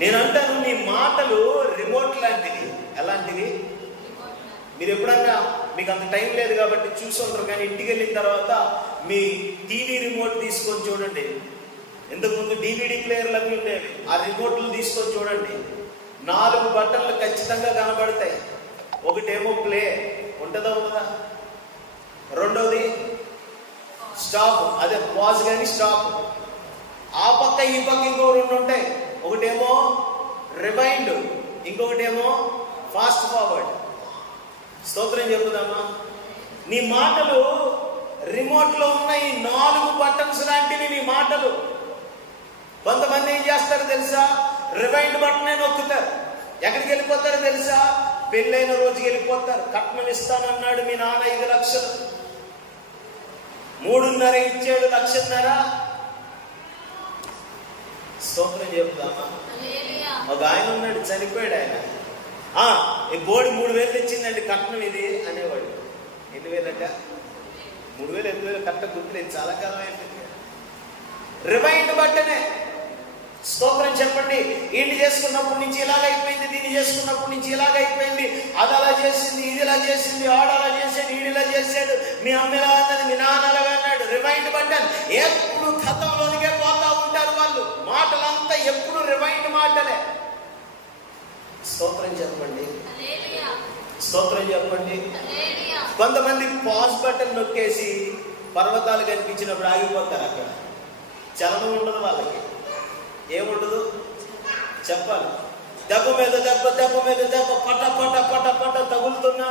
నేను అంటాను, మీ మాటలు రిమోట్ లాంటివి. ఎలాంటివి? మీరు ఎప్పుడన్నా, మీకు అంత టైం లేదు కాబట్టి చూసి ఉంటారు, కానీ ఇంటికి వెళ్ళిన తర్వాత మీ టీవీ రిమోట్ తీసుకొని చూడండి. ఇంతకుముందు DVD ప్లేయర్లు అవి ఉండేవి, ఆ రిమోట్లు తీసుకొని చూడండి. 4 బటన్లు ఖచ్చితంగా కనబడతాయి. ఒకటేమో ప్లే ఉంటుందా ఉండదా, రెండోది స్టాప్, అదే పాజ్ కానీ స్టాప్. ఆ పక్క ఈ పక్క ఇంకో 2 ఉంటాయి. ఒకటేమో రివైండ్, ఇంకొకటేమో ఫాస్ట్ ఫార్వర్డ్. స్తోత్రం చెప్పుదామా? నీ మాటలు రిమోట్లో ఉన్న ఈ 4 బటన్స్ లాంటివి నీ మాటలు. కొంతమంది ఏం చేస్తారో తెలుసా? రివైండ్ బటనే నొక్కుతారు. ఎక్కడికి వెళ్ళిపోతారో తెలుసా? పెళ్ళైన రోజుకి వెళ్ళిపోతారు. కట్నం ఇస్తానన్నాడు మీ నాన్న 5 లక్షలు, 3.5 ఇచ్చాడు, 1,00,000. స్తోత్రం చెప్తామా? ఒక ఆయన ఉన్నాడు, చనిపోయాడు ఆయన. ఈ బోడి 3,000 ఇచ్చిందండి కట్నం ఇది అనేవాడు. 8,000 అంట, 3,000 8,000 కట్ట గుర్తులేదు, చాలా కాలం అయిపోయింది. రివైండ్ బట్టనే. స్తోత్రం చెప్పండి. ఇంటి చేసుకున్నప్పటి నుంచి ఇలాగైపోయింది, దీన్ని చేసుకున్నప్పటి నుంచి ఇలాగైపోయింది, అది అలా చేసింది, ఇది ఇలా చేసింది, ఆడ అలా చేసాడు, ఈడు ఇలా చేశాడు, మీ అమ్మ ఇలా అన్నది, మీ నాన్న అలాగా అన్నాడు. Rewind button. ఎప్పుడు గతంలోనికే పోతా ఉంటారు వాళ్ళు. మాటలంతా ఎప్పుడు రివైండ్ మాటలే. స్తోత్రం చెప్పండి, స్తోత్రం చెప్పండి. కొంతమంది పాజ్ బటన్ నొక్కేసి పర్వతాలు కనిపించినప్పుడు ఆగిపోతారు. అక్కడ చలనం ఉండదు వాళ్ళకి. ఏముండదు చెప్పాలి. దెబ్బ మీద దెబ్బ, దెబ్బ మీద దెబ్బ, పట పట పట పట తగులుతున్నా,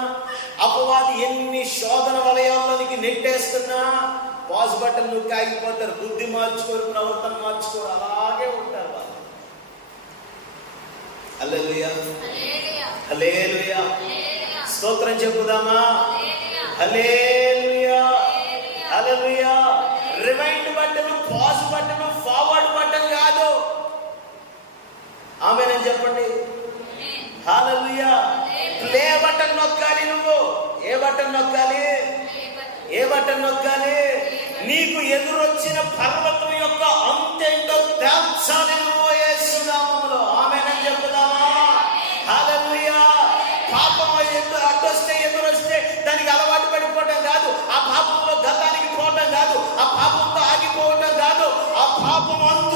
అపవాది ఎన్ని శోధన వలయాల్లోనికి నెట్టేస్తున్నా పాజ్ బటన్ నొక్కి ఆగిపోతారు. బుద్ధి మార్చుకోరు, ప్రవర్తన మార్చుకోరు, అలాగే ఉంటారు వాళ్ళు. Hallelujah, hallelujah. స్తోత్రం చెప్పుదామా? Hallelujah, hallelujah. Rewind button, pause button, forward button కాదు. ఆమేన్ చెప్పండి. హల్లెలూయా. ప్లే బటన్ నొక్కాలి నువ్వు. ఏ బటన్ నొక్కాలి? ఏ బటన్ నొక్కాలి? నీకు ఎదురొచ్చిన పర్వతం యొక్క అంతేంటో తేల్చాలి నువ్వు యేసు నామములో. ఆమేన్ చెప్పుదామా? హల్లెలూయా. పాపం అడ్డొస్తే ఎదురొస్తే దానికి అలవాటు పడిపోవటం కాదు, ఆ పాపంలో గతానికి పోవటం కాదు, ఆ పాపంతో ఆగిపోవటం కాదు, ఆ పాపం అంత